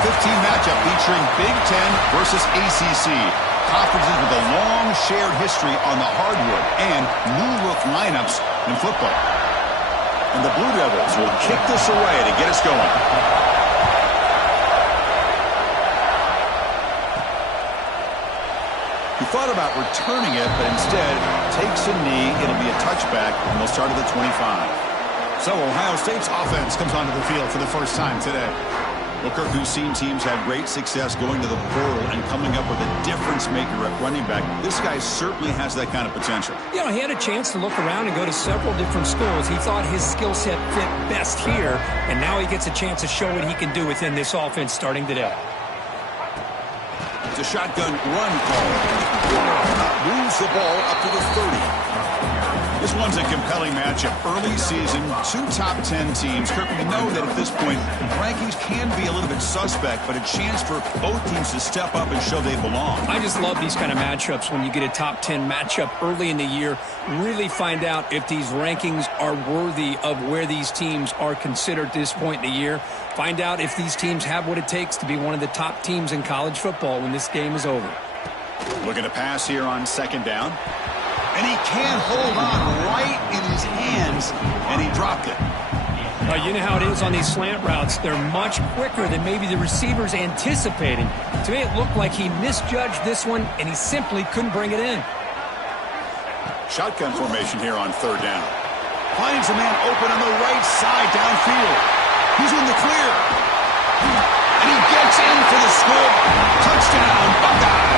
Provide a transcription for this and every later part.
15 matchup featuring Big Ten versus ACC. Conferences with a long shared history on the hardwood and new-look lineups in football. And the Blue Devils will kick this away to get us going. He thought about returning it, but instead takes a knee. It'll be a touchback, and they'll start at the 25. So Ohio State's offense comes onto the field for the first time today. Well, Kirk, who's seen teams have great success going to the portal and coming up with a difference maker at running back. This guy certainly has that kind of potential. You know, he had a chance to look around and go to several different schools. He thought his skill set fit best here, and now he gets a chance to show what he can do within this offense starting today. It's a shotgun run call. Moves the ball up to the 30. This one's a compelling matchup. Early season, two top 10 teams. Kirk, we know that at this point, rankings can be a little bit suspect, but a chance for both teams to step up and show they belong. I just love these kind of matchups when you get a top 10 matchup early in the year. Really find out if these rankings are worthy of where these teams are considered at this point in the year. Find out if these teams have what it takes to be one of the top teams in college football when this game is over. Looking to pass here on second down. And he can't hold on right in his hands, and he dropped it. Well, you know how it is on these slant routes. They're much quicker than maybe the receiver's anticipating. To me, it looked like he misjudged this one, and he simply couldn't bring it in. Shotgun formation here on third down. Finds a man open on the right side downfield. He's in the clear. And he gets in for the score. Touchdown, Buckeyes.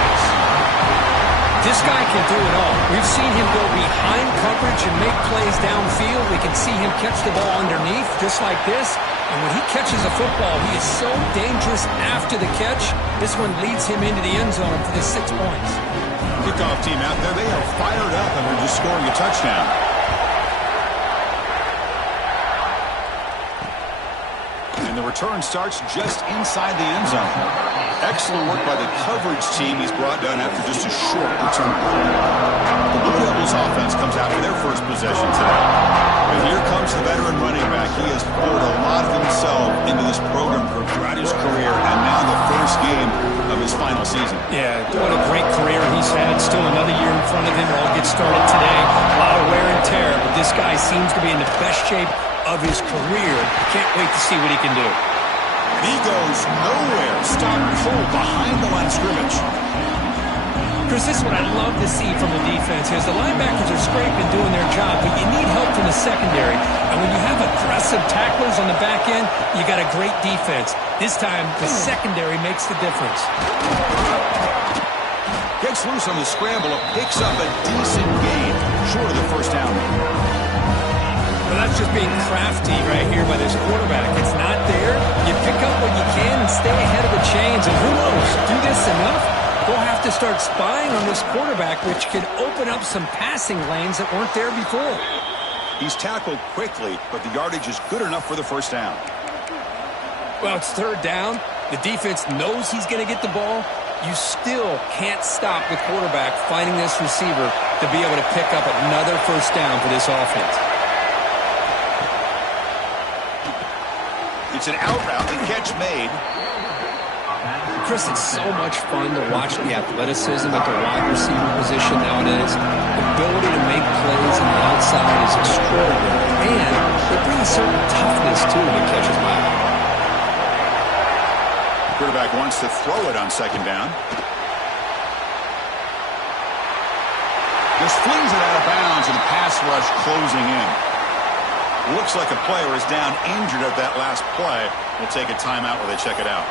This guy can do it all. We've seen him go behind coverage and make plays downfield. We can see him catch the ball underneath just like this. And when he catches a football, he is so dangerous after the catch. This one leads him into the end zone for the 6 points. Kickoff team out there, they are fired up and they're just scoring a touchdown. And the return starts just inside the end zone. Excellent work by the coverage team. He's brought down after just a short return. The Blue Devils offense comes out for their first possession today. And here comes the veteran running back. He has poured a lot of himself into this program throughout his career, and now the first game of his final season. Yeah, what a great career he's had. Still another year in front of him. It all gets started today. A lot of wear and tear, but this guy seems to be in the best shape of his career. Can't wait to see what he can do. He goes nowhere. Stop pull behind the line of scrimmage. Chris, this is what I love to see from the defense is the linebackers are scraping, doing their job, but you need help from the secondary. And when you have aggressive tacklers on the back end, you got a great defense. This time, the secondary makes the difference. Gets loose on the scramble. Picks up a decent gain, short of the first down. Well, that's just being crafty right here by this quarterback. It's not there. You pick up what you can and stay ahead of the chains. And who knows, do this enough, we'll have to start spying on this quarterback, which could open up some passing lanes that weren't there before. He's tackled quickly, but the yardage is good enough for the first down. Well, it's third down. The defense knows he's going to get the ball. You still can't stop the quarterback finding this receiver to be able to pick up another first down for this offense. It's an out route, the catch made. Chris, it's so much fun to watch the athleticism at the wide receiver position nowadays. The ability to make plays on the outside is extraordinary. And they bring a certain toughness, too, that catches my eye. Quarterback wants to throw it on second down. Just flings it out of bounds and pass rush closing in. Looks like a player is down injured at that last play. We'll take a timeout while they check it out.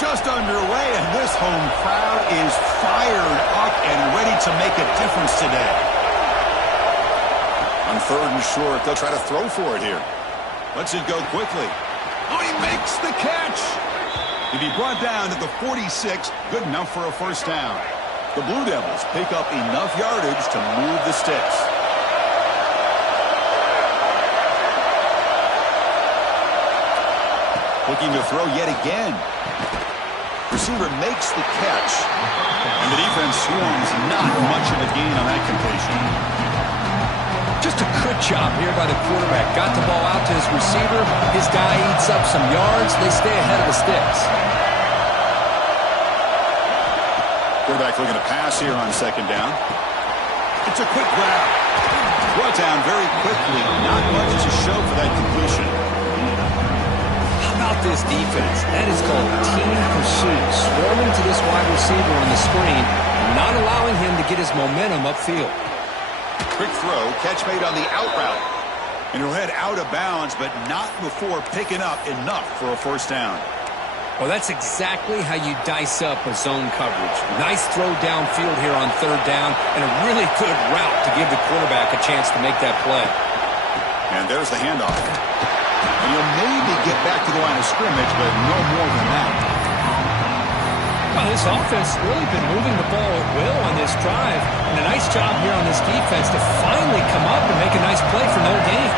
Just underway, and this home crowd is fired up and ready to make a difference today. On third and short, they'll try to throw for it here. Lets it go quickly. Oh, he makes the catch. He'll be brought down at the 46, good enough for a first down. The Blue Devils pick up enough yardage to move the sticks. Looking to throw yet again. Receiver makes the catch. And the defense swarms not much of a gain on that completion. Just a good job here by the quarterback. Got the ball out to his receiver. His guy eats up some yards. They stay ahead of the sticks. Quarterback looking to pass here on second down. It's a quick grab. Brought down very quickly. Not much to show for that completion. How about this defense? That is called team pursuit. Swarming to this wide receiver on the screen, not allowing him to get his momentum upfield. Quick throw, catch made on the out route. And he'll head out of bounds, but not before picking up enough for a first down. Well, that's exactly how you dice up a zone coverage. Nice throw downfield here on third down, and a really good route to give the quarterback a chance to make that play. And there's the handoff. And you'll maybe get back to the line of scrimmage, but no more than that. Well, this offense has really been moving the ball at will on this drive. And a nice job here on this defense to finally come up and make a nice play for no gain.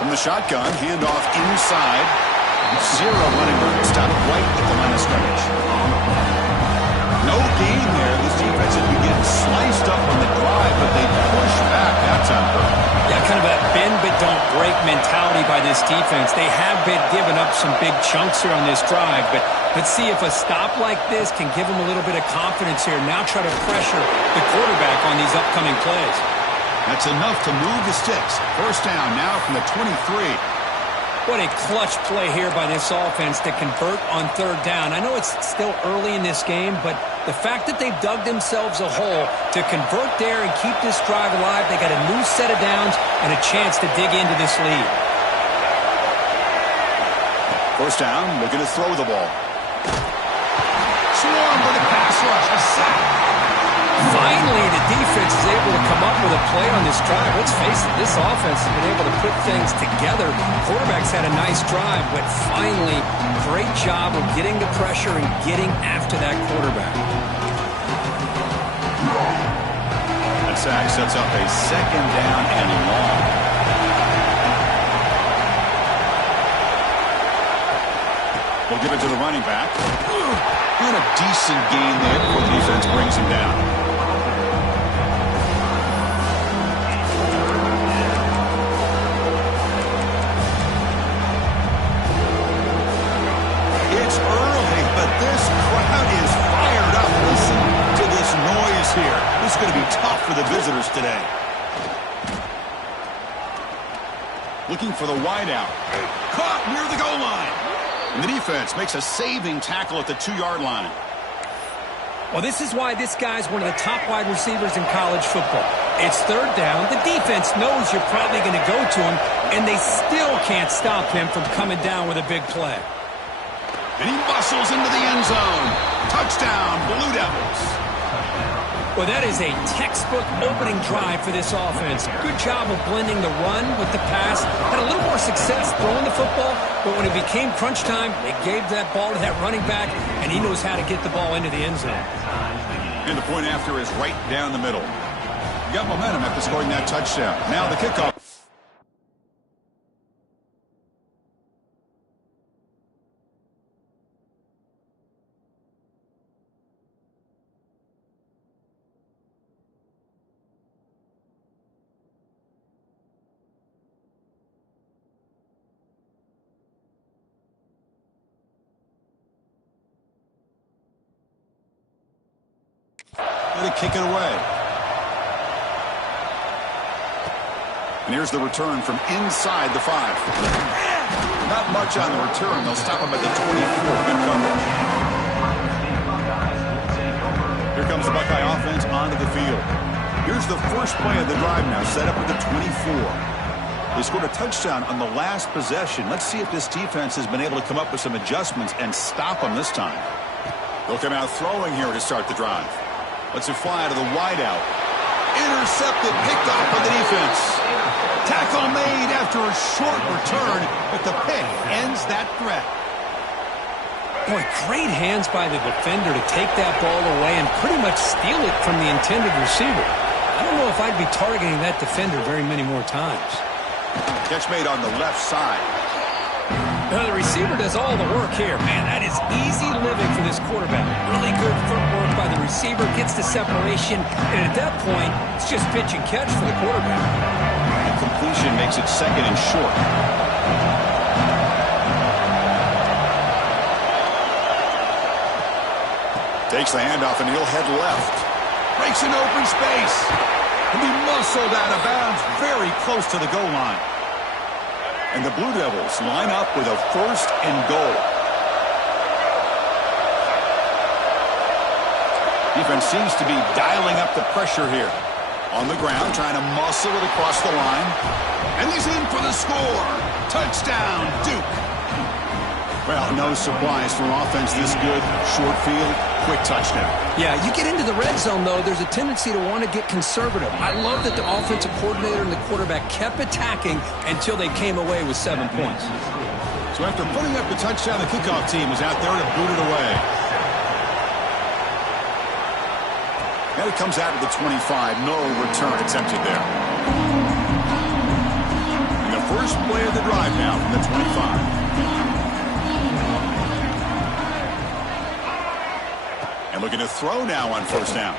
From the shotgun, handoff inside. Zero running room. Stopped right at the line of scrimmage. No gain there. This defense has been getting sliced up on the drive, but they push back that time. Yeah, kind of a bend but don't break mentality by this defense. They have been giving up some big chunks here on this drive, but let's see if a stop like this can give them a little bit of confidence here. Now try to pressure the quarterback on these upcoming plays. That's enough to move the sticks. First down now from the 23. What a clutch play here by this offense to convert on third down. I know it's still early in this game, but the fact that they've dug themselves a hole to convert there and keep this drive alive, they got a new set of downs and a chance to dig into this lead. First down, looking to throw the ball. Swarm for the pass rush, a sack. Finally, the defense is able to come up with a play on this drive. Let's face it, this offense has been able to put things together. Quarterback's had a nice drive, but finally, great job of getting the pressure and getting after that quarterback. That sack sets up a second down and long. We'll give it to the running back. And a decent gain there before the defense brings him down. This is going to be tough for the visitors today. Looking for the wideout. Caught near the goal line. And the defense makes a saving tackle at the 2-yard line. Well, this is why this guy's one of the top wide receivers in college football. It's third down. The defense knows you're probably going to go to him, and they still can't stop him from coming down with a big play. And he muscles into the end zone. Touchdown, Blue Devils. Well, that is a textbook opening drive for this offense. Good job of blending the run with the pass. Had a little more success throwing the football, but when it became crunch time, they gave that ball to that running back, and he knows how to get the ball into the end zone. And the point after is right down the middle. You got momentum after scoring that touchdown. Now the kickoff. To kick it away. And here's the return from inside the 5. Not much on the return. They'll stop him at the 24. Good coverage. Here comes the Buckeye offense onto the field. Here's the first play of the drive now, set up at the 24. They scored a touchdown on the last possession. Let's see if this defense has been able to come up with some adjustments and stop them this time. They'll come out throwing here to start the drive. Let's it fly to the wideout. Intercepted, picked off by the defense. Tackle made after a short return, but the pick ends that threat. Boy, great hands by the defender to take that ball away and pretty much steal it from the intended receiver. I don't know if I'd be targeting that defender very many more times. Catch made on the left side. The receiver does all the work here. Man, that is easy living for this quarterback. Really good footwork by the receiver, gets the separation, and at that point, it's just pitch and catch for the quarterback. The completion makes it 2nd and short. Takes the handoff, and he'll head left. Breaks an open space. He'll be muscled out of bounds very close to the goal line. And the Blue Devils line up with a 1st and goal. Defense seems to be dialing up the pressure here. On the ground, trying to muscle it across the line. And he's in for the score. Touchdown, Duke. Well, no surprise from offense this good. Short field, quick touchdown. Yeah, you get into the red zone, though, there's a tendency to want to get conservative. I love that the offensive coordinator and the quarterback kept attacking until they came away with 7 points. So after putting up the touchdown, the kickoff team was out there to boot it away. And it comes out to the 25. No return attempted there. And the first play of the drive now from the 25. And looking to throw now on 1st down.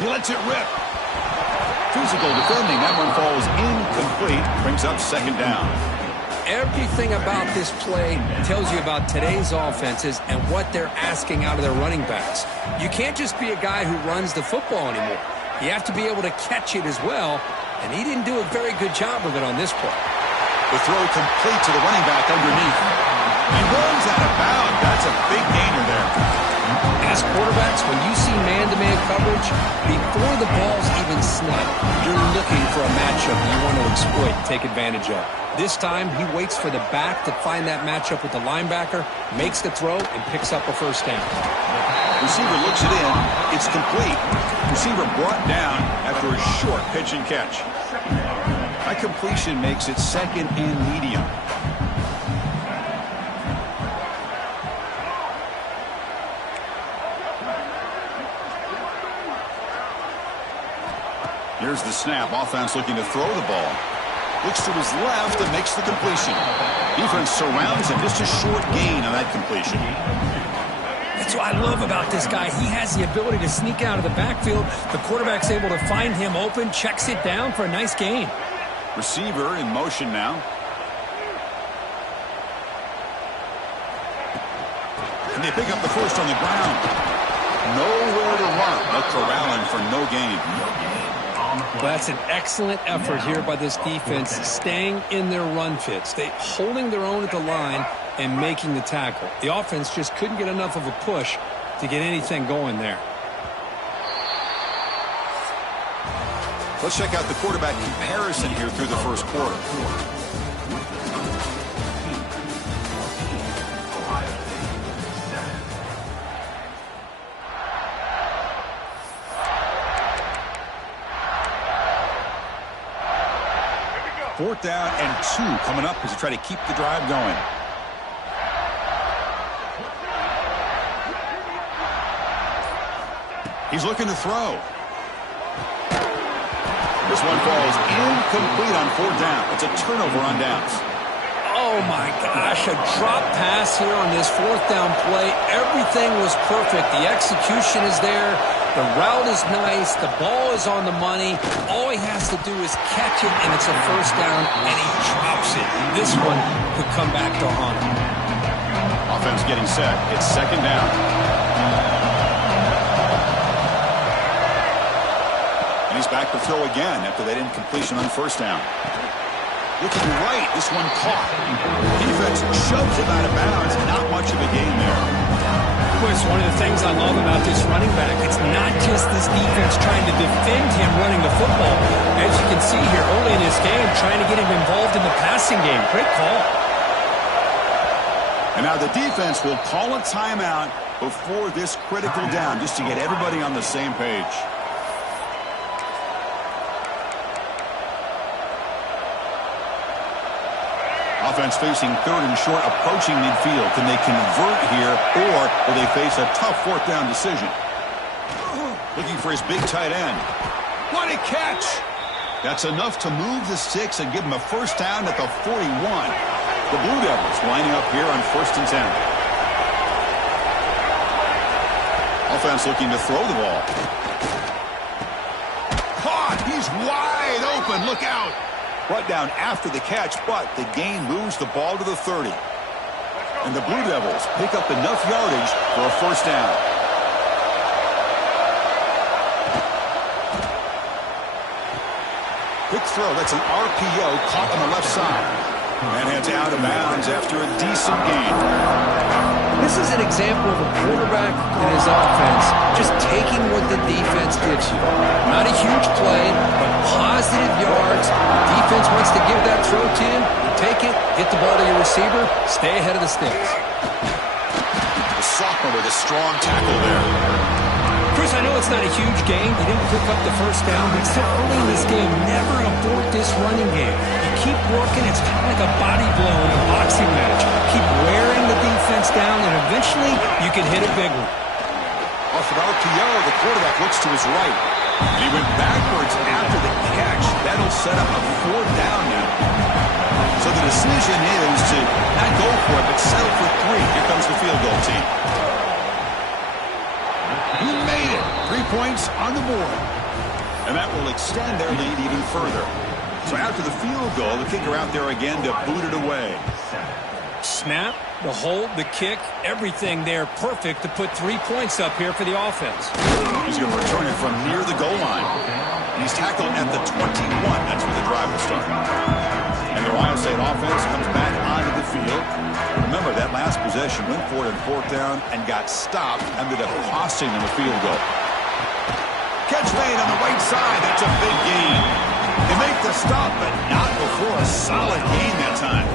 He lets it rip. Physical defending. That one falls incomplete. Brings up 2nd down. Everything about this play tells you about today's offenses and what they're asking out of their running backs. You can't just be a guy who runs the football anymore. You have to be able to catch it as well, and he didn't do a very good job of it on this play. The throw complete to the running back underneath. He runs out of bounds. That's a big gainer there. As quarterbacks, when you see man-to-man coverage, before the ball's even snapped, you're looking for a matchup you want to exploit and take advantage of. This time, he waits for the back to find that matchup with the linebacker, makes the throw, and picks up a 1st down. Receiver looks it in. It's complete. Receiver brought down after a short pitch and catch. That completion makes it 2nd and medium. Here's the snap. Offense looking to throw the ball. Looks to his left and makes the completion. Defense surrounds him. Just a short gain on that completion. That's what I love about this guy. He has the ability to sneak out of the backfield. The quarterback's able to find him open, checks it down for a nice gain. Receiver in motion now. And they pick up the 1st on the ground. Nowhere to run. They'll corral him for no gain. Well, that's an excellent effort here by this defense, staying in their run fits. They holding their own at the line and making the tackle. The offense just couldn't get enough of a push to get anything going there. Let's check out the quarterback comparison here through the 1st quarter. Fourth down and 2 coming up as they try to keep the drive going. He's looking to throw. This one falls incomplete on 4th down. It's a turnover on downs. Oh, my gosh, a drop pass here on this 4th down play. Everything was perfect. The execution is there. The route is nice. The ball is on the money. All he has to do is catch it, and it's a 1st down, and he drops it. This one could come back to haunt him. Offense getting set. It's 2nd down. And he's back to throw again after that incompletion on 1st down. Looking right. This one caught. Defense shoves him out of bounds. Not much of a gain there. It's one of the things I love about this running back. It's not just this defense trying to defend him running the football. As you can see here early in this game, trying to get him involved in the passing game. Great call. And now the defense will call a timeout before this critical down, just to get everybody on the same page. Offense facing 3rd and short, approaching midfield. Can they convert here, or will they face a tough 4th down decision? Looking for his big tight end. What a catch! That's enough to move the sticks and give him a 1st down at the 41. The Blue Devils lining up here on 1st and 10. Offense looking to throw the ball. Caught! He's wide open. Look out! Brought down after the catch, but the gain moves the ball to the 30. And the Blue Devils pick up enough yardage for a 1st down. Quick throw. That's an RPO caught on the left side. And heads out of bounds after a decent gain. This is an example of a quarterback and his offense just taking what the defense gives you. Not a huge play, but positive yards. The defense wants to give that throw to you. You take it, hit the ball to your receiver, stay ahead of the sticks. The sophomore with a strong tackle there. Chris, I know it's not a huge game. You didn't pick up the 1st down, but still early in this game, never abort this running game. You keep working. It's kind of like a body blow in a boxing match. Keep wearing the defense down, and eventually you can hit a big one. Off an RPO, the quarterback looks to his right. And he went backwards after the catch. That'll set up a 4th down now. So the decision is to not go for it, but settle for 3. Here comes the field goal team. He made it. 3 points on the board. And that will extend their lead even further. So after the field goal, the kicker out there again to boot it away. Snap, the hold, the kick, everything there perfect to put 3 points up here for the offense. He's going to return it from near the goal line. And he's tackled at the 21. That's where the drive will start. And the Ohio State offense comes back onto the field. Remember, that last possession went for it in 4th down and got stopped, ended up costing them a field goal. Catch made on the right side. That's a big gain. They make the stop, but not before a solid gain that time.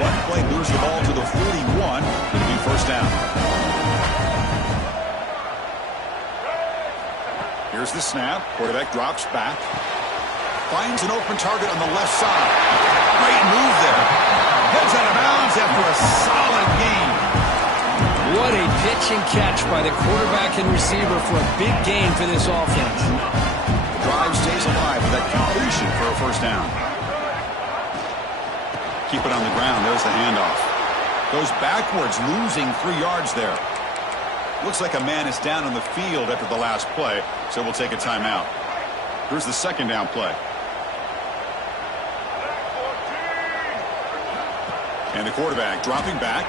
One play moves the ball to the 41. It'll be 1st down. Here's the snap. Quarterback drops back. Finds an open target on the left side. Great move there. Heads out of bounds after a solid gain. What a pitch and catch by the quarterback and receiver for a big gain for this offense. The drive stays alive with that completion for a 1st down. Keep it on the ground. There's the handoff. Goes backwards, losing 3 yards there. Looks like a man is down on the field after the last play, so we'll take a timeout. Here's the 2nd down play. And the quarterback dropping back.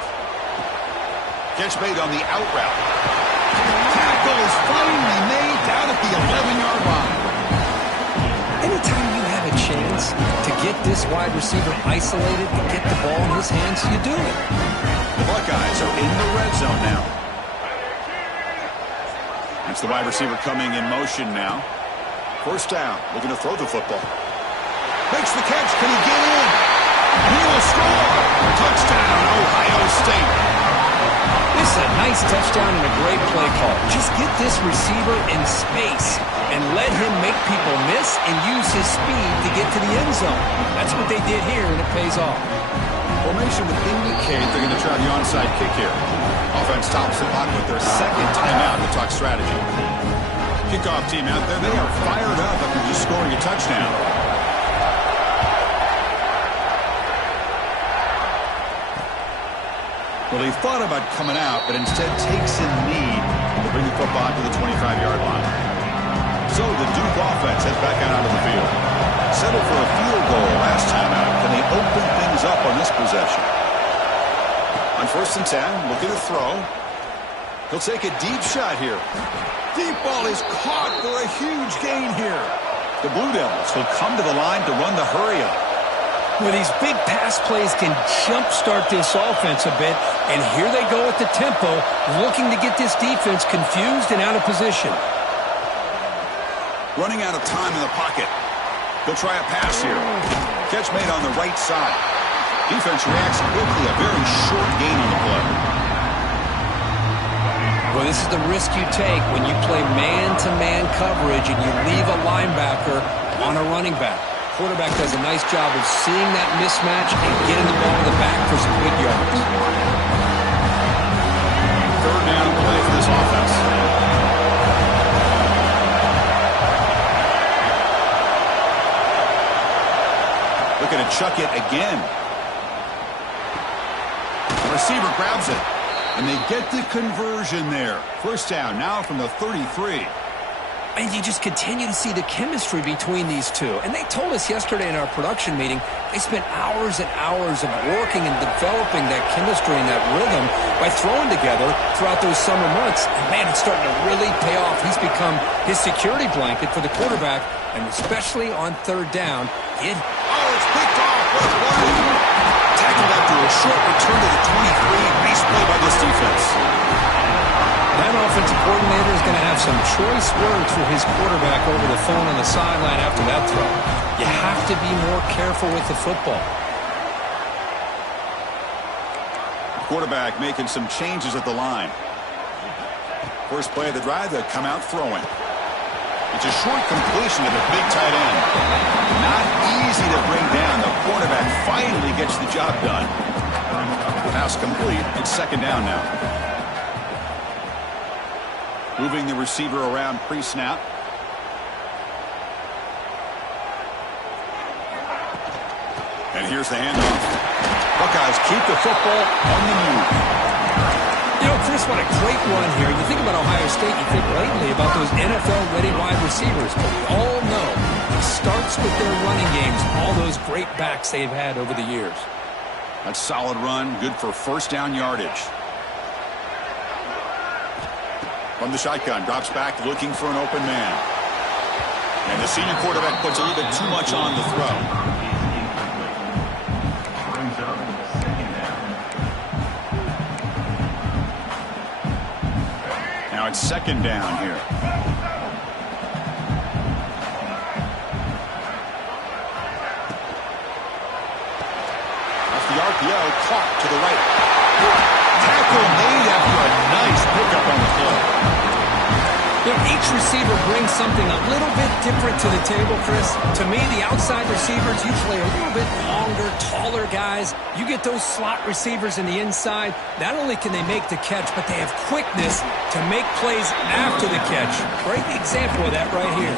Catch made on the out route. Tackle is finally made down at the 11-yard line. Anytime you have a chance to get this wide receiver isolated and get the ball in his hands, you do it. The Buckeyes are in the red zone now. That's the wide receiver coming in motion now. 1st down, looking to throw the football. Makes the catch. Can he get in? He will score. Touchdown, Ohio State. This is a nice touchdown and a great play call. Just get this receiver in space and let him make people miss and use his speed to get to the end zone. That's what they did here, and it pays off. Formation would indicate they're going to try the onside kick here. Offense tops the clock with their 2nd timeout to talk strategy. Kickoff team out there, they are fired up after just scoring a touchdown. Well, he thought about coming out, but instead takes in lead to bring the football to the 25-yard line. So the Duke offense heads back out onto the field. Settled for a field goal last time out. Can they open things up on this possession? On 1st and 10, looking to throw. He'll take a deep shot here. Deep ball is caught for a huge gain here. The Blue Devils will come to the line to run the hurry-up. Well, these big pass plays can jumpstart this offense a bit, and here they go at the tempo, looking to get this defense confused and out of position. Running out of time in the pocket. They'll try a pass here. Catch made on the right side. Defense reacts quickly, a very short gain on the play. Well, this is the risk you take when you play man-to-man coverage and you leave a linebacker on a running back. Quarterback does a nice job of seeing that mismatch and getting the ball to the back for some good yards. 3rd down play for this offense. Looking to chuck it again. receiver grabs it. And they get the conversion there. First down now from the 33. And you just continue to see the chemistry between these two. And they told us yesterday in our production meeting, they spent hours and hours of working and developing that chemistry and that rhythm by throwing together throughout those summer months. And, man, it's starting to really pay off. He's become his security blanket for the quarterback, and especially on third down. It's picked off. What a play. Tackled after a short return to the 23. Nice play by this defense. That offensive coordinator is going to have some choice words for his quarterback over the phone on the sideline after that throw. You have to be more careful with the football. Quarterback making some changes at the line. First play of the drive, they come out throwing. It's a short completion to the big tight end. Not easy to bring down. The quarterback finally gets the job done. Pass complete. It's second down now. Moving the receiver around pre-snap. And here's the handoff. Buckeyes keep the football on the move. You know, Chris, what a great run here. You think about Ohio State, you think lately about those NFL-ready wide receivers. But we all know it starts with their running games, all those great backs they've had over the years. That's a solid run, good for first down yardage. From the shotgun, drops back looking for an open man. And the senior quarterback puts a little bit too much on the throw. Now it's second down here. Off the RPO, caught to the right. Tackle made after a nice pickup on the play. You know, each receiver brings something a little bit different to the table, Chris. To me, the outside receivers usually a little bit longer, taller guys. You get those slot receivers in the inside. Not only can they make the catch, but they have quickness to make plays after the catch. Great example of that right here.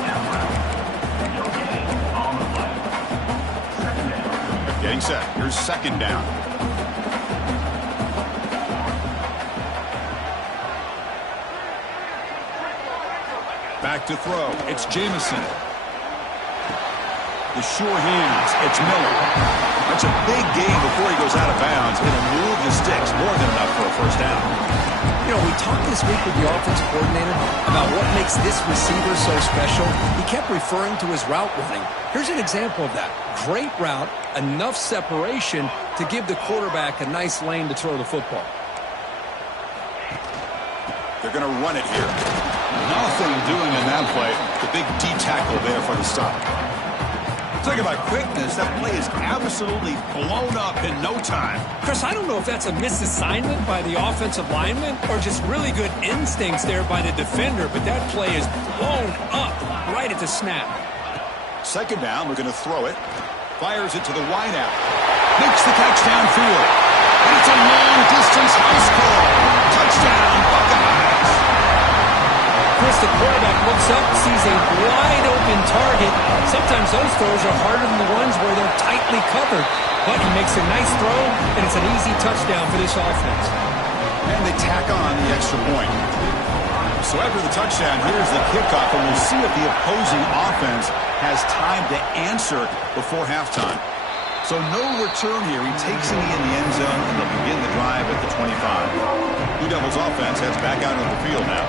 Getting set. Here's second down. Back to throw. It's Jamison. The sure hands. It's Miller. That's a big gain before he goes out of bounds. It'll move the sticks. More than enough for a first down. You know, we talked this week with the offensive coordinator about what makes this receiver so special. He kept referring to his route running. Here's an example of that. Great route, enough separation to give the quarterback a nice lane to throw the football. They're going to run it here. Nothing doing in that play. The big D tackle there for the stop. Talk about quickness. That play is absolutely blown up in no time. Chris, I don't know if that's a misassignment by the offensive lineman or just really good instincts there by the defender, but that play is blown up right at the snap. Second down, we're going to throw it. Fires it to the wideout. Makes the catch downfield. And it's a long-distance house call. Touchdown, Buckeyes. Chris, the quarterback looks up, sees a wide-open target. Sometimes those throws are harder than the ones where they're tightly covered. But he makes a nice throw, and it's an easy touchdown for this offense. And they tack on the extra point. So after the touchdown, here's the kickoff, and we'll see if the opposing offense has time to answer before halftime. So no return here. He takes it in the end zone, and they'll begin the drive at the 25. Blue Devils offense heads back out on the field now.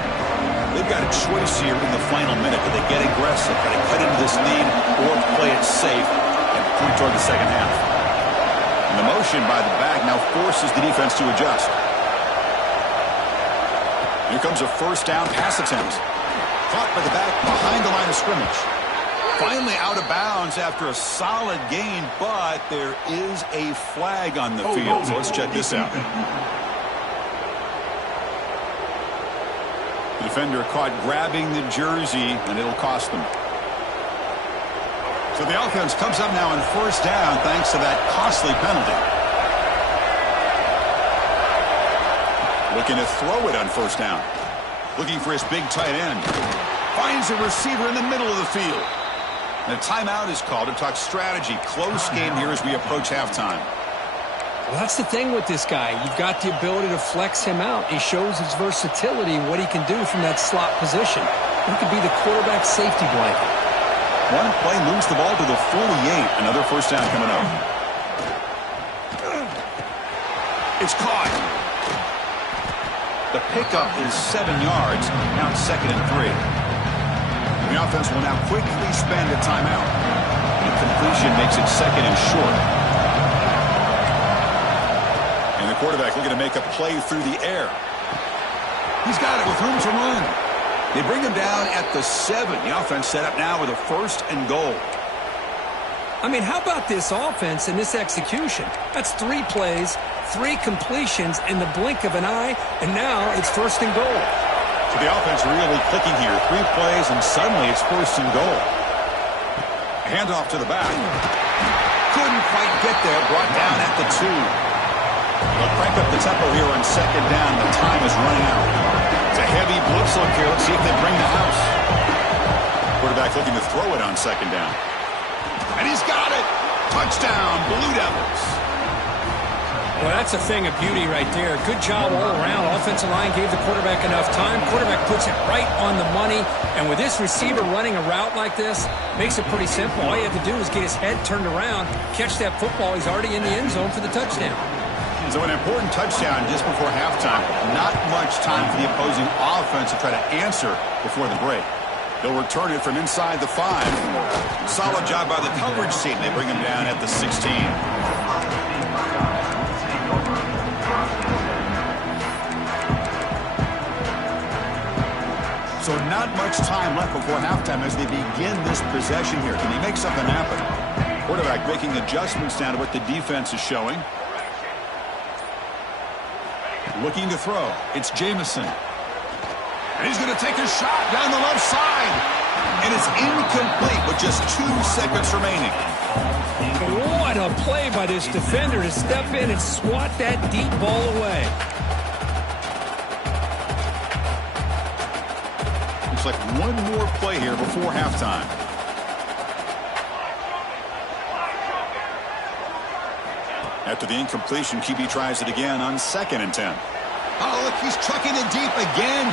They've got a choice here in the final minute. Do they get aggressive, try to cut into this lead, or play it safe and point toward the second half? And the motion by the back now forces the defense to adjust. Here comes a first down pass attempt. Caught by the back behind the line of scrimmage. Finally out of bounds after a solid gain, but there is a flag on the field. So let's check this out. The defender caught grabbing the jersey, and it'll cost them. So the offense comes up now on first down thanks to that costly penalty. Looking to throw it on first down. Looking for his big tight end. Finds a receiver in the middle of the field. And a timeout is called to talk strategy. Close game here as we approach halftime. Well, that's the thing with this guy. You've got the ability to flex him out. He shows his versatility, what he can do from that slot position. He could be the quarterback safety blanket. One play moves the ball to the 48. Another first down coming up. It's caught. The pickup is 7 yards. Now it's 2nd and 3. The offense will now quickly spend a timeout. Incompletion makes it 2nd and short. And the quarterback looking to make a play through the air. He's got it with room to run. They bring him down at the 7. The offense set up now with a 1st and goal. I mean, how about this offense and this execution? That's 3 plays, 3 completions in the blink of an eye, and now it's 1st and goal. So the offense really clicking here. 3 plays, and suddenly it's 1st and goal. Handoff to the back. Couldn't quite get there. Brought down at the 2. They'll crank up the tempo here on 2nd down. The time is running out. It's a heavy blitz look here. Let's see if they bring the house. Quarterback looking to throw it on 2nd down. And he's got it. Touchdown, Blue Devils. Well, that's a thing of beauty right there. Good job all around. Offensive line gave the quarterback enough time. Quarterback puts it right on the money. And with this receiver running a route like this, makes it pretty simple. All you have to do is get his head turned around, catch that football. He's already in the end zone for the touchdown. So an important touchdown just before halftime. Not much time for the opposing offense to try to answer before the break. They'll return it from inside the 5. Solid job by the coverage team. They bring him down at the 16. So not much time left before halftime as they begin this possession here. Can he make something happen? Quarterback making adjustments down to what the defense is showing. Looking to throw. It's Jamison. And he's going to take a shot down the left side. And it's incomplete with just 2 seconds remaining. What a play by this defender to step in and swat that deep ball away. Looks like one more play here before halftime. After the incompletion, QB tries it again on 2nd and 10. Oh, look, he's trucking it deep again.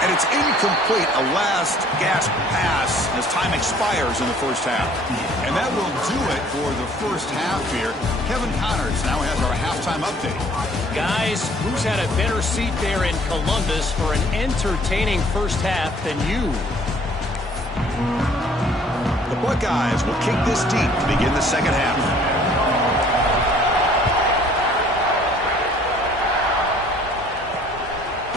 And it's incomplete, a last gasp pass as time expires in the first half. And that will do it for the first half here. Kevin Connors now has our halftime update. Guys, who's had a better seat there in Columbus for an entertaining first half than you? The Buckeyes will kick this deep to begin the second half.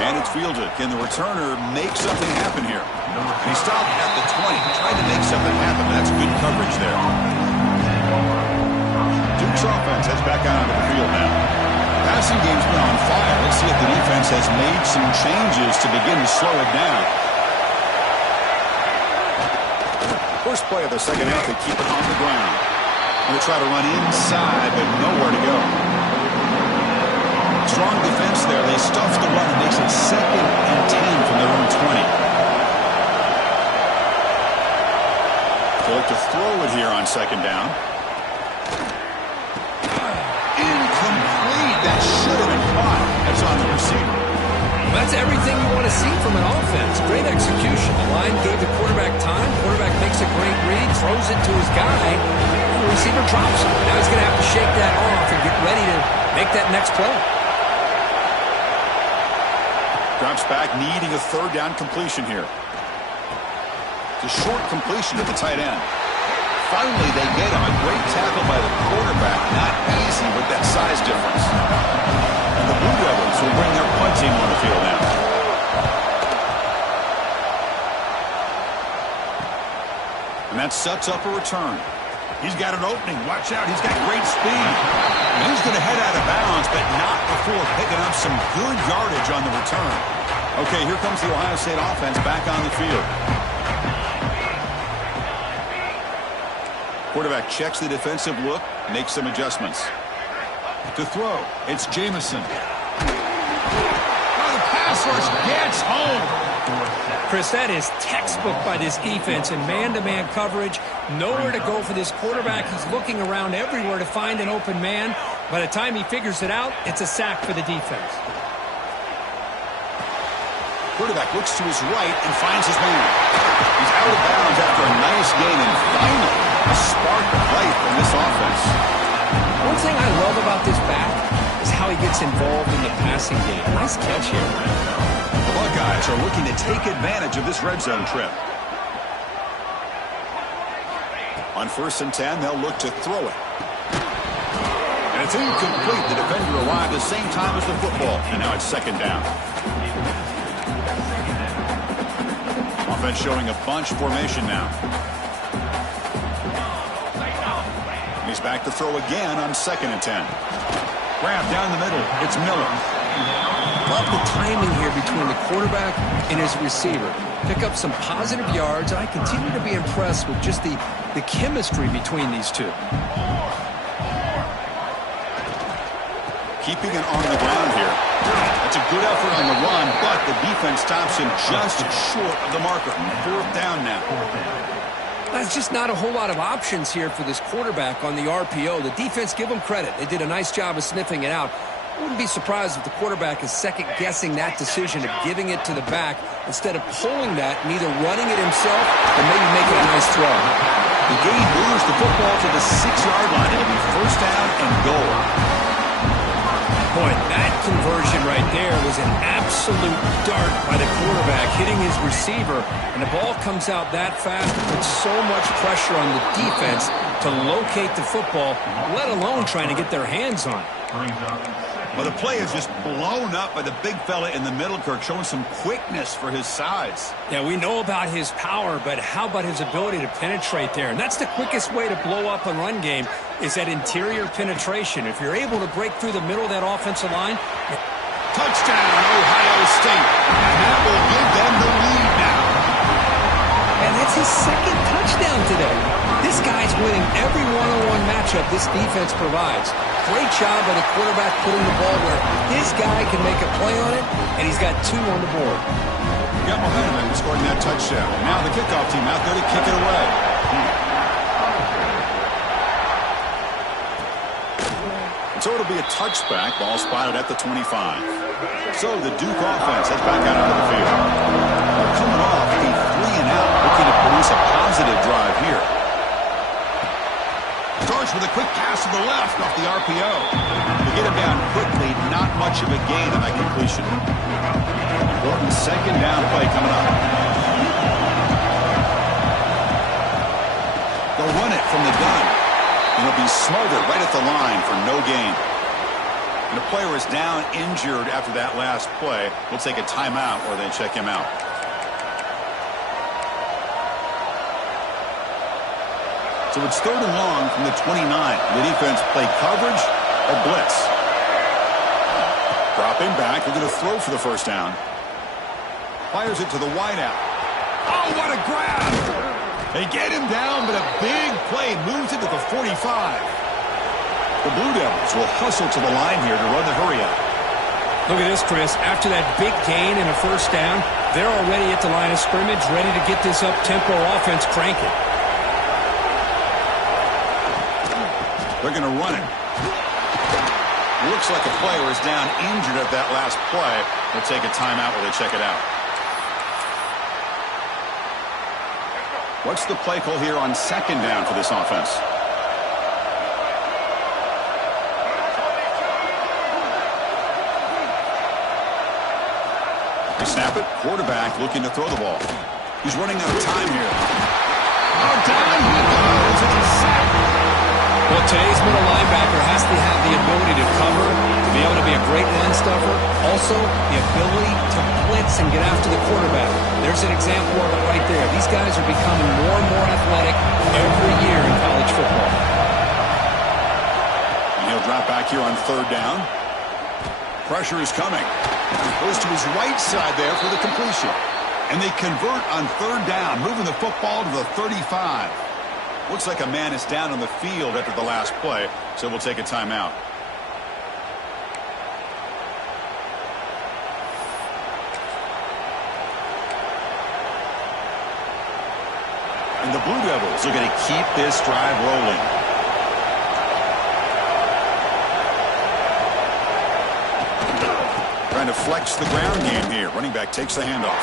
And it's fielded. Can the returner make something happen here? And he stopped at the 20, trying to make something happen. That's good coverage there. Duke's offense heads back out onto the field now. Passing game's been on fire. Let's see if the defense has made some changes to begin to slow it down. First play of the second half, they keep it on the ground. And they try to run inside, but nowhere to go. Strong defense there. They stuff the run and makes it 2nd and 10 from their own 20. They look to throw it here on 2nd down. Incomplete. That should have been caught. That's on the receiver. That's everything you want to see from an offense. Great execution. The line gave the quarterback time. Quarterback makes a great read, throws it to his guy, and the receiver drops it. Now he's going to have to shake that off and get ready to make that next play. Drops back, needing a 3rd down completion here. It's a short completion to the tight end. Finally, they get him. A great tackle by the quarterback. Not easy with that size difference. And the Blue Devils will bring their punt team on the field now. And that sets up a return. He's got an opening. Watch out. He's got great speed. And he's going to head out of bounds, but not before picking up some good yardage on the return. Okay, here comes the Ohio State offense back on the field. Quarterback checks the defensive look, makes some adjustments. To throw, it's Jamison. Oh, the pass rush gets home. Chris, that is textbook by this defense in man-to-man coverage. Nowhere to go for this quarterback. He's looking around everywhere to find an open man. By the time he figures it out, it's a sack for the defense. Quarterback looks to his right and finds his man. He's out of bounds after a nice gain, and finally a spark of life in this offense. One thing I love about this back is how he gets involved in the passing game. Nice catch here. The Buckeyes are looking to take advantage of this red zone trip. On 1st and 10, they'll look to throw it. And it's incomplete. The defender arrived at the same time as the football, and now it's 2nd down. Offense showing a bunch formation now. He's back to throw again on 2nd and 10. Grab down the middle. It's Miller. Love the timing here between the quarterback and his receiver. Pick up some positive yards. I continue to be impressed with just the chemistry between these two. Keeping it on the ground here. That's a good effort on the run, but the defense stops him just short of the marker. 4th down now. There's just not a whole lot of options here for this quarterback on the RPO. The defense, give them credit. They did a nice job of sniffing it out. I wouldn't be surprised if the quarterback is second-guessing that decision of giving it to the back instead of pulling that and either running it himself or maybe making a nice throw. The gain moves the football to the 6-yard line. It'll be 1st down and goal. Boy, that conversion right there was an absolute dart by the quarterback, hitting his receiver, and the ball comes out that fast. It puts so much pressure on the defense to locate the football, let alone trying to get their hands on it. Well, the play is just blown up by the big fella in the middle, Kirk, showing some quickness for his size. Yeah, we know about his power, but how about his ability to penetrate there? And that's the quickest way to blow up a run game is that interior penetration. If you're able to break through the middle of that offensive line. Touchdown, Ohio State. And that will give them the lead now. And that's his 2nd touchdown today. This guy's winning every one-on-one matchup this defense provides. Great job by the quarterback putting the ball where his guy can make a play on it, and he's got 2 on the board. Got momentum after scoring that touchdown. Now the kickoff team out there to kick it away. So it'll be a touchback. Ball spotted at the 25. So the Duke offense heads back out onto the field. They're coming off a 3-and-out, looking to produce a positive drive here. Starts with a quick pass to the left off the RPO. To get him down quickly, not much of a gain on that completion. Important 2nd down play coming up. They'll run it from the gun. And it'll be smothered right at the line for no gain. And the player is down injured after that last play. We'll take a timeout or they check him out. So it's 3rd and long from the 29. The defense play coverage or blitz. Dropping back. They're going to throw for the 1st down. Fires it to the wideout. Oh, what a grab! They get him down, but a big play moves it to the 45. The Blue Devils will hustle to the line here to run the hurry-up. Look at this, Chris. After that big gain and a 1st down, they're already at the line of scrimmage, ready to get this up-tempo offense cranking. They're going to run it. Looks like a player is down injured at that last play. They'll take a timeout while they check it out. What's the play call here on 2nd down for this offense? They snap it. Quarterback looking to throw the ball. He's running out of time here. Oh, down he goes. It's a sack. Well, today's middle linebacker has to have the ability to cover, to be able to be a great run stuffer. Also, the ability to blitz and get after the quarterback. There's an example of it right there. These guys are becoming more and more athletic every year in college football. And he'll drop back here on 3rd down. Pressure is coming. Goes to his right side there for the completion. And they convert on 3rd down, moving the football to the 35. Looks like a man is down on the field after the last play, so we'll take a timeout. And the Blue Devils are going to keep this drive rolling. trying to flex the ground game here. Running back takes the handoff.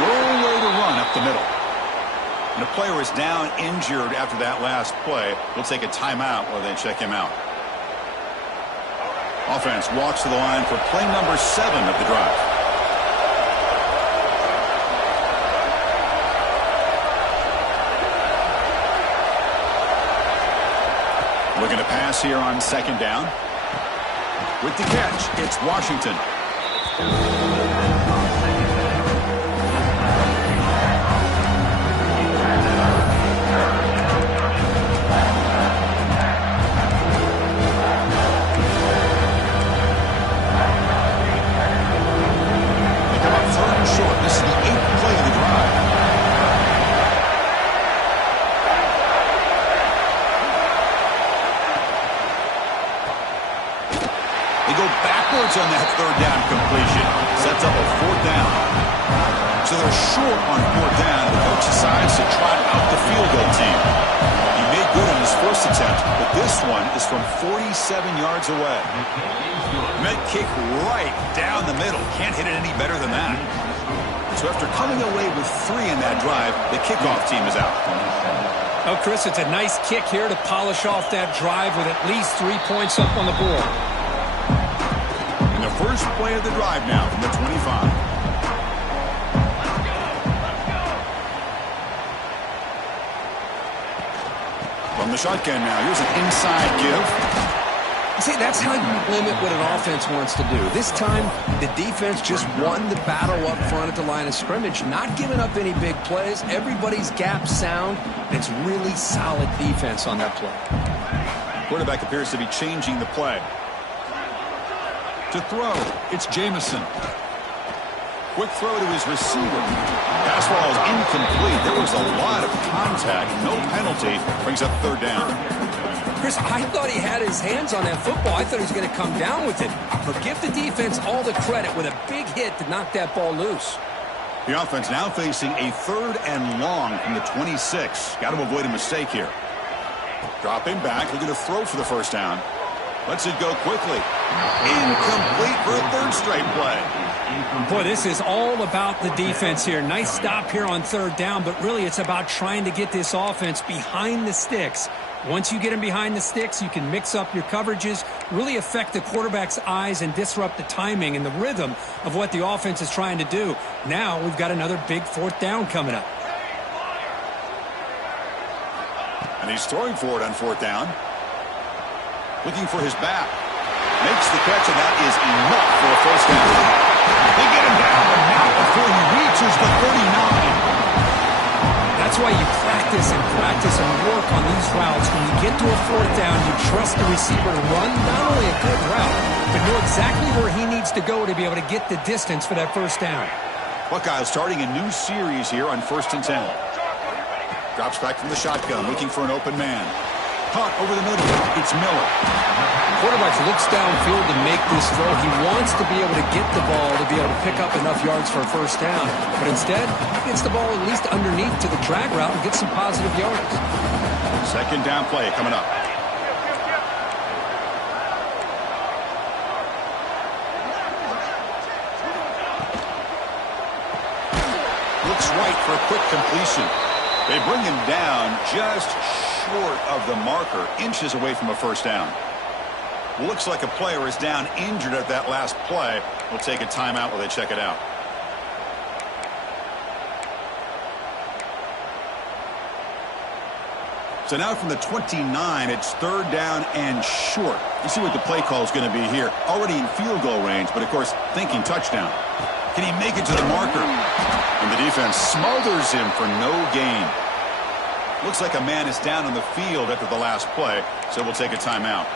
Nowhere to run up the middle. And the player is down injured after that last play. We'll take a timeout while they check him out. Offense walks to the line for play number 7 of the drive. Looking to pass here on second down. With the catch, it's Washington. Short. This is the 8th play of the drive. They go backwards on that third down completion. Sets up a 4th down. So they're short on 4th down. The coach decides to trot out the field goal team. He made good on his first attempt, but this one is from 47 yards away. Meant kick right down the middle. Can't hit it any better than that. So after coming away with 3 in that drive, the kickoff team is out. Oh, Chris, it's a nice kick here to polish off that drive with at least 3 points up on the board. And the first play of the drive now from the 25. From the shotgun now, here's an inside give. See, that's how you limit what an offense wants to do. This time, the defense just won the battle up front at the line of scrimmage, not giving up any big plays. Everybody's gap sound. It's really solid defense on that play. Quarterback appears to be changing the play. To throw, it's Jamison. Quick throw to his receiver. Pass ball is incomplete. There was a lot of contact. No penalty. Brings up 3rd down. Chris, I thought he had his hands on that football. I thought he was going to come down with it. But give the defense all the credit with a big hit to knock that ball loose. The offense now facing a 3rd and long from the 26. Got to avoid a mistake here. Dropping back, looking to throw for the first down. Lets it go quickly. Incomplete for a 3rd straight play. Boy, this is all about the defense here. Nice stop here on 3rd down, but really it's about trying to get this offense behind the sticks. Once you get him behind the sticks, you can mix up your coverages, really affect the quarterback's eyes and disrupt the timing and the rhythm of what the offense is trying to do. Now we've got another big 4th down coming up. And he's throwing for it on 4th down. Looking for his back. Makes the catch, and that is enough for a first down. They get him down, but not before he reaches the 39. That's why you practice and work on these routes. When you get to a 4th down, you trust the receiver to run not only a good route, but know exactly where he needs to go to be able to get the distance for that first down. Buckeyes starting a new series here on 1st and 10. Drops back from the shotgun, looking for an open man. Caught over the middle. It's Miller. Quarterback looks downfield to make this throw. He wants to be able to get the ball to be able to pick up enough yards for a first down. But instead, he gets the ball at least underneath to the drag route and gets some positive yards. 2nd down play coming up. Looks right for a quick completion. They bring him down just short of the marker, inches away from a first down. Looks like a player is down injured at that last play. We'll take a timeout while they check it out. So now from the 29, it's 3rd down and short. You see what the play call is going to be here. Already in field goal range, but of course thinking touchdown. Can he make it to the marker? And the defense smothers him for no gain. Looks like a man is down on the field after the last play, so we'll take a timeout.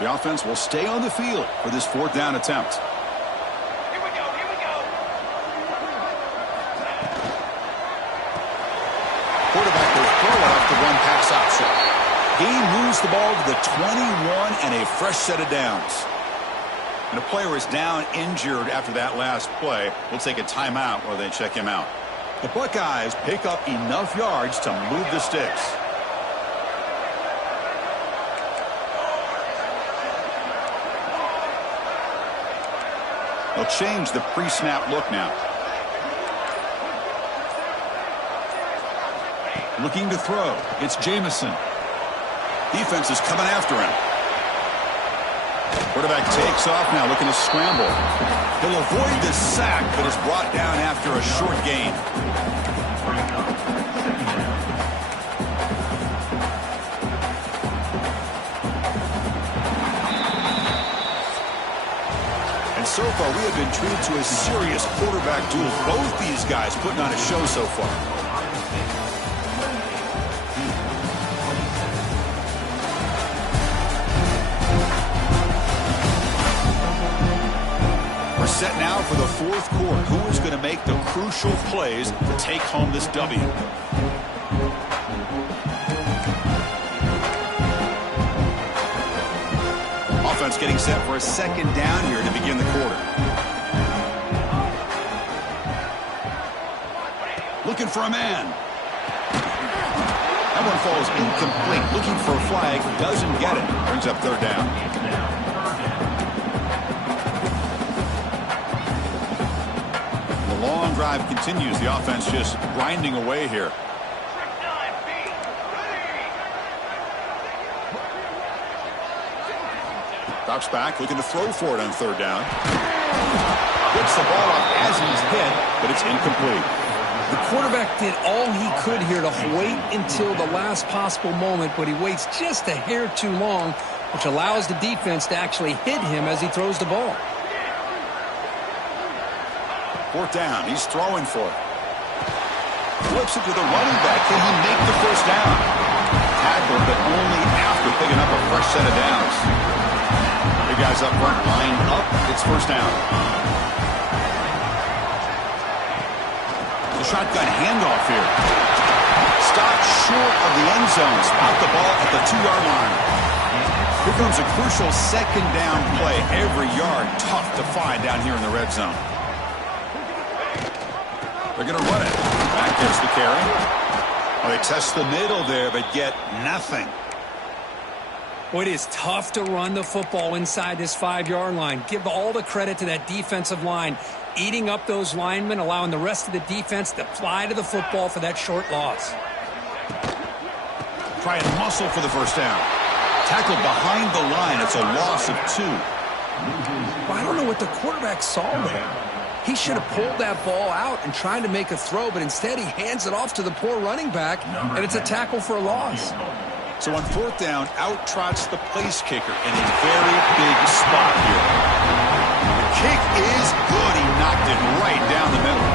The offense will stay on the field for this 4th down attempt. Here we go, here we go. Quarterback will throw it off the run-pass option. He moves the ball to the 21 and a fresh set of downs. And a player is down injured after that last play. We'll take a timeout while they check him out. The Buckeyes pick up enough yards to move the sticks. They'll change the pre-snap look now. Looking to throw. It's Jamison. Defense is coming after him. Quarterback takes off now, looking to scramble. He'll avoid the sack, but is brought down after a short gain. And so far, we have been treated to a serious quarterback duel. Both these guys putting on a show so far. Set now for the fourth quarter. Who is going to make the crucial plays to take home this W? Offense getting set for a second down here to begin the quarter. Looking for a man. That one falls incomplete. Looking for a flag. Doesn't get it. Brings up third down. Long drive continues. The offense just grinding away here. Drops back, looking to throw for it on third down. Gets the ball off as he's hit, but it's incomplete. The quarterback did all he could here to wait until the last possible moment, but he waits just a hair too long, which allows the defense to actually hit him as he throws the ball. Fourth down. He's throwing for it. Flips it to the running back. Can he make the first down? Tackle, but only after picking up a fresh set of downs. Big guys up front, line up. It's first down. The shotgun handoff here. Stopped short of the end zone. Spot the ball at the 2-yard line. Here comes a crucial second down play. Every yard tough to find down here in the red zone. They're going to run it. Back gets the carry. Well, they test the middle there, but get nothing. Well, it is tough to run the football inside this 5-yard line. Give all the credit to that defensive line, eating up those linemen, allowing the rest of the defense to fly to the football for that short loss. Try and muscle for the first down. Tackled behind the line. It's a loss of 2. Well, I don't know what the quarterback saw there. He should have pulled that ball out and tried to make a throw, but instead he hands it off to the poor running back, and it's a tackle for a loss. So on fourth down, out trots the place kicker in a very big spot here. The kick is good. He knocked it right down the middle.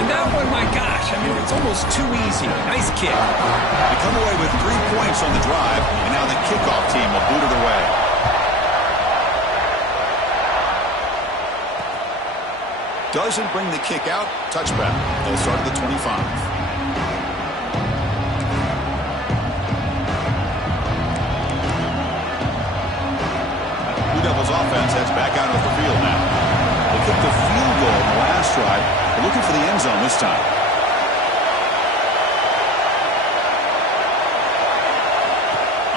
And that one, my gosh, I mean, it's almost too easy. Nice kick. They come away with 3 points on the drive, and now the kickoff team will boot it away. Doesn't bring the kick out. Touchback. They'll start at the 25. Blue Devils offense heads back out of the field now. They kicked the field goal in the last drive. They're looking for the end zone this time.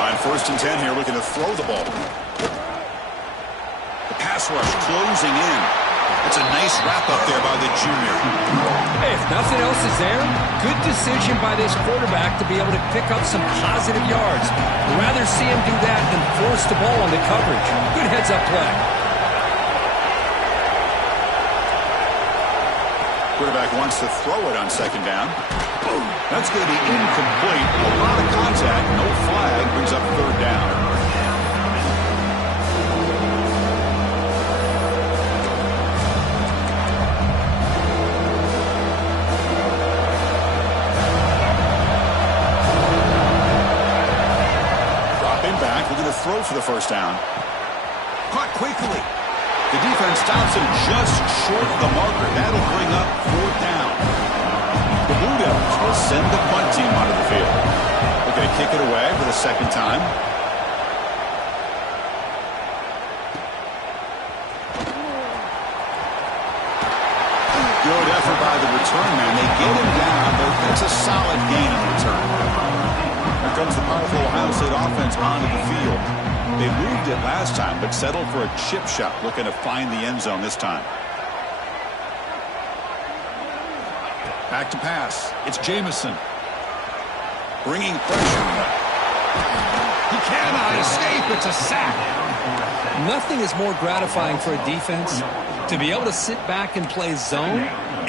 On 1st and 10 here, looking to throw the ball. The pass rush closing in. It's a nice wrap-up there by the junior. Hey, if nothing else is there, good decision by this quarterback to be able to pick up some positive yards. I'd rather see him do that than force the ball into coverage. Good heads-up play. Quarterback wants to throw it on second down. Boom. That's going to be incomplete. A lot of contact. No flag. Brings up third down. Throw for the first down. Caught quickly. The defense stops him just short of the marker. That'll bring up fourth down. The Blue Devils will send the punt team onto the field. They're going to kick it away for the second time. Good effort by the return man. They get him down, but that's a solid gain on the return. Here comes the powerful Ohio State offense onto the field. They moved it last time, but settled for a chip shot, looking to find the end zone this time. Back to pass. It's Jamison. Bringing pressure. He cannot escape. It's a sack. Nothing is more gratifying for a defense to be able to sit back and play zone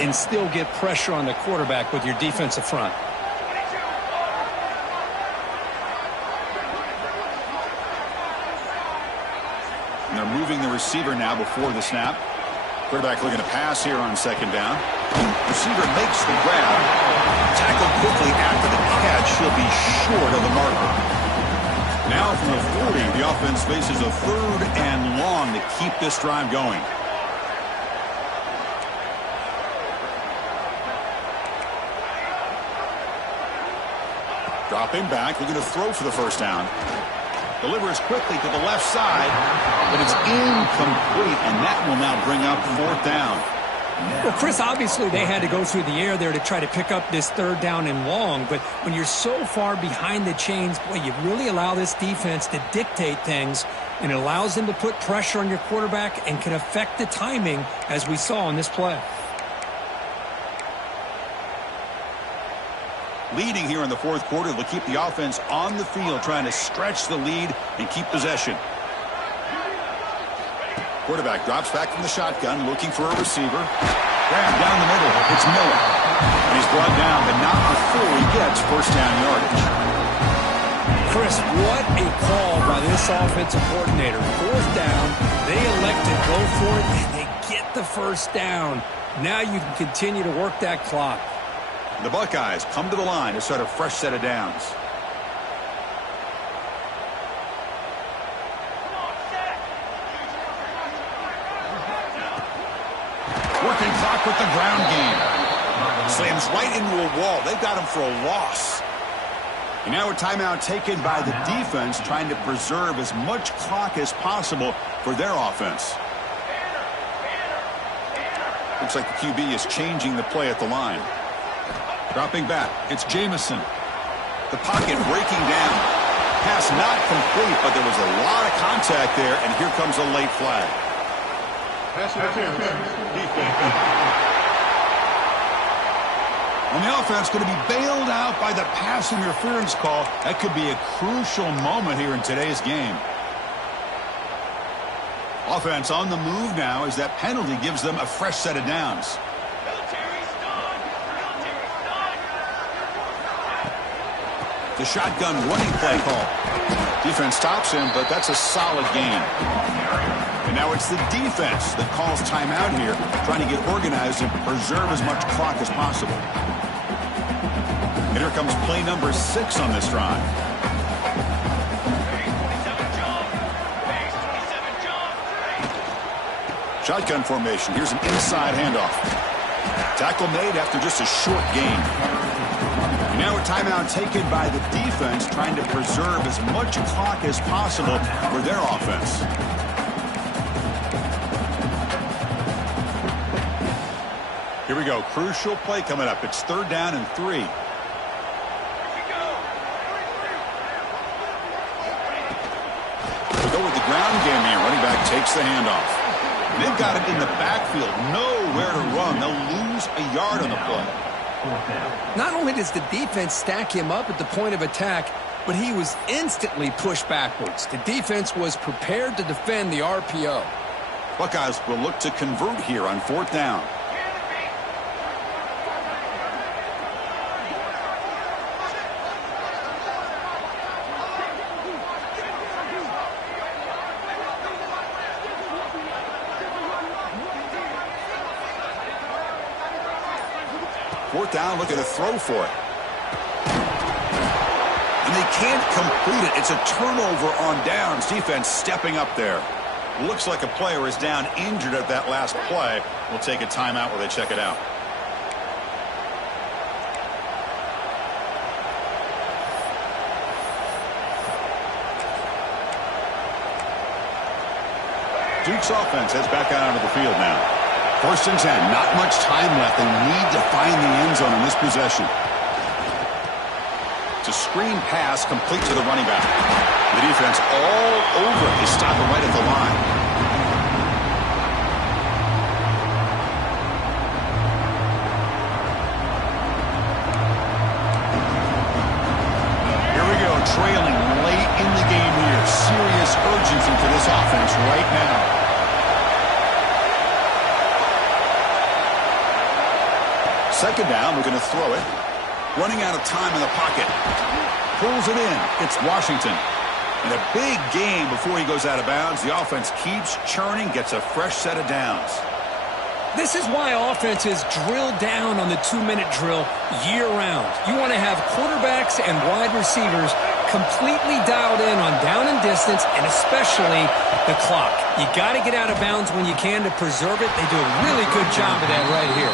and still get pressure on the quarterback with your defensive front. And they're moving the receiver now before the snap. Quarterback looking to pass here on second down. Receiver makes the grab. Tackled quickly after the catch. He'll be short of the marker. Now from the 40, the offense faces a 3rd and long to keep this drive going. Dropping back, looking to throw for the first down. Delivers quickly to the left side, but it's incomplete, and that will now bring up 4th down. Well, Chris, obviously they had to go through the air there to try to pick up this 3rd down and long, but when you're so far behind the chains, boy, you really allow this defense to dictate things, and it allows them to put pressure on your quarterback and can affect the timing, as we saw on this play. Leading here in the 4th quarter, they'll keep the offense on the field, trying to stretch the lead and keep possession. Quarterback drops back from the shotgun, looking for a receiver. Grab down the middle. It's Miller. And he's brought down, but not before he gets first down yardage. Chris, what a call by this offensive coordinator. 4th down, they elect to go for it, and they get the first down. Now you can continue to work that clock. The Buckeyes come to the line to start a fresh set of downs. Working clock with the ground game. Slams right into a wall. They've got him for a loss. And now a timeout taken by the defense, trying to preserve as much clock as possible for their offense. Looks like the QB is changing the play at the line. Dropping back, it's Jamison. The pocket breaking down. Pass not complete, but there was a lot of contact there, and here comes a late flag. Pass interference. On the offense, going to be bailed out by the pass interference call. That could be a crucial moment here in today's game. Offense on the move now as that penalty gives them a fresh set of downs. The shotgun running play call. Defense stops him, but that's a solid gain. And now it's the defense that calls timeout here, trying to get organized and preserve as much clock as possible. And here comes play number 6 on this drive. Shotgun formation. Here's an inside handoff. Tackle made after just a short gain. And now a timeout taken by the defense, trying to preserve as much clock as possible for their offense. Here we go. Crucial play coming up. It's 3rd down and 3. We'll go with the ground game here. Running back takes the handoff. They've got him in the backfield. Nowhere to run. They'll lose a yard on the play. Not only does the defense stack him up at the point of attack, but he was instantly pushed backwards. The defense was prepared to defend the RPO. Buckeyes will look to convert here on 4th down. Fourth down, looking to throw for it. And they can't complete it. It's a turnover on downs. Defense stepping up there. Looks like a player is down injured at that last play. We'll take a timeout while they check it out. Duke's offense heads back out onto the field now. 1st and 10. Not much time left. They need to find the end zone in this possession. It's a screen pass complete to the running back. The defense all over it. They stop it right at the line. Here we go, trailing late in the game here. Serious urgency for this offense right now. Second down, we're going to throw it. Running out of time in the pocket. Pulls it in. It's Washington. And a big game before he goes out of bounds. The offense keeps churning, gets a fresh set of downs. This is why offenses drill down on the 2-minute drill year-round. You want to have quarterbacks and wide receivers completely dialed in on down and distance, and especially the clock. You got to get out of bounds when you can to preserve it. They do a really good job of that right here.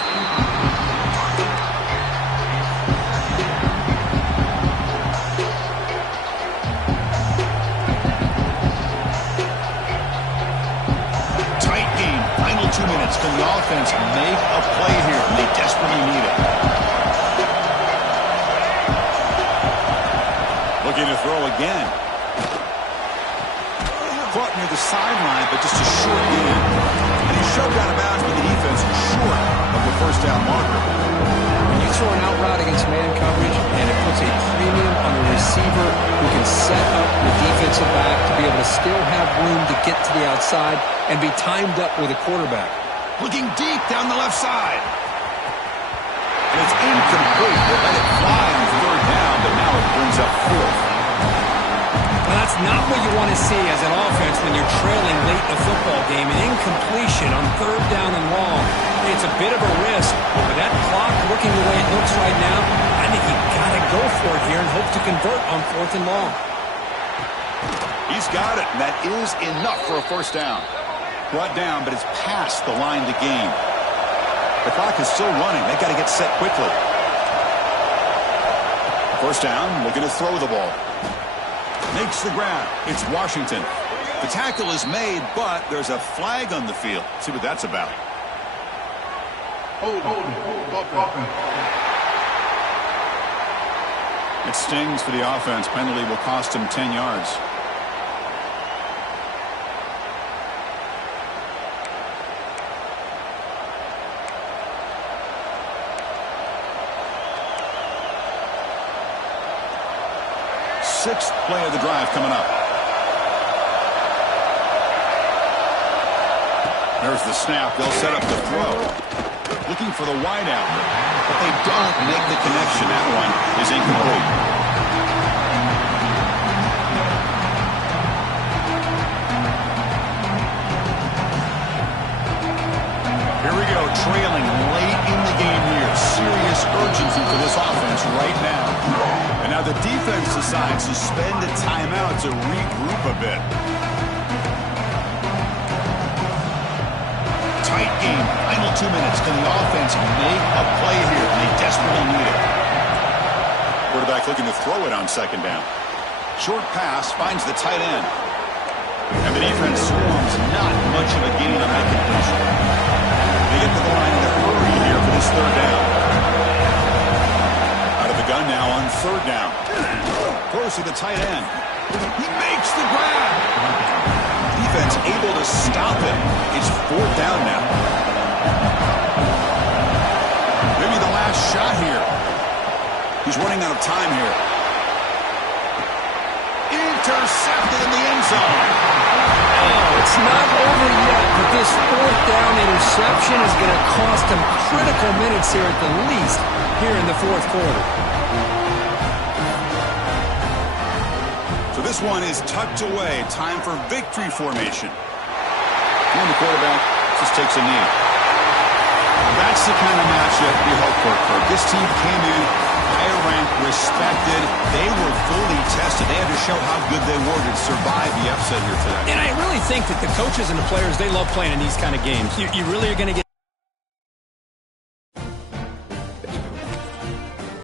Tight game. Final 2 minutes. Can the offense make a play here? And they desperately need it. Looking to throw again. Caught near the sideline, but just a short gain. And he shoved out of bounds, but the defense was short of the first down marker. When you throw an out route against man coverage, and it puts a premium on a receiver who can set up the defensive back to be able to still have room to get to the outside and be timed up with a quarterback. Looking deep down the left side. And it's incomplete. They let it fly on third down, but now it brings up fourth. Well, that's not what you want to see as an offense when you're trailing late in the football game. An incompletion on third down and long. It's a bit of a risk, but that clock looking the way it looks right now, I think you got to go for it here and hope to convert on fourth and long. He's got it, and that is enough for a first down. Brought down, but it's past the line to gain. The clock is still running. They've got to get set quickly. First down, looking to throw the ball. Makes the grab. It's Washington. The tackle is made, but there's a flag on the field. See what that's about. Hold. It stings for the offense. Penalty will cost him 10 yards. Sixth play of the drive coming up. There's the snap. They'll set up the throw. Looking for the wide out. But they don't make the connection. That one is incomplete. Here we go. Trailing late in the game here. Serious urgency for this offense right now. And now the defense decides to spend a timeout to regroup a bit. Tight game. Final 2 minutes. Can the offense make a play here? And they desperately need it. Quarterback looking to throw it on second down. Short pass finds the tight end. And the defense swarms. Not much of a gain on that completion. They get to the line in a hurry here for this third down. Out of the gun now on third down. Close to the tight end. He makes the grab. Defense able to stop him. It's fourth down now. Maybe the last shot here. He's running out of time here. Intercepted in the end zone. Oh, it's not over yet, but this fourth down interception is going to cost him critical minutes here at the least here in the fourth quarter. So this one is tucked away. Time for victory formation. And the quarterback just takes a knee. That's the kind of matchup we hope for. This team came in higher ranked, respected. They were fully tested. They had to show how good they were to survive the upset here today. And I really think that the coaches and the players, they love playing in these kind of games. You really are going to get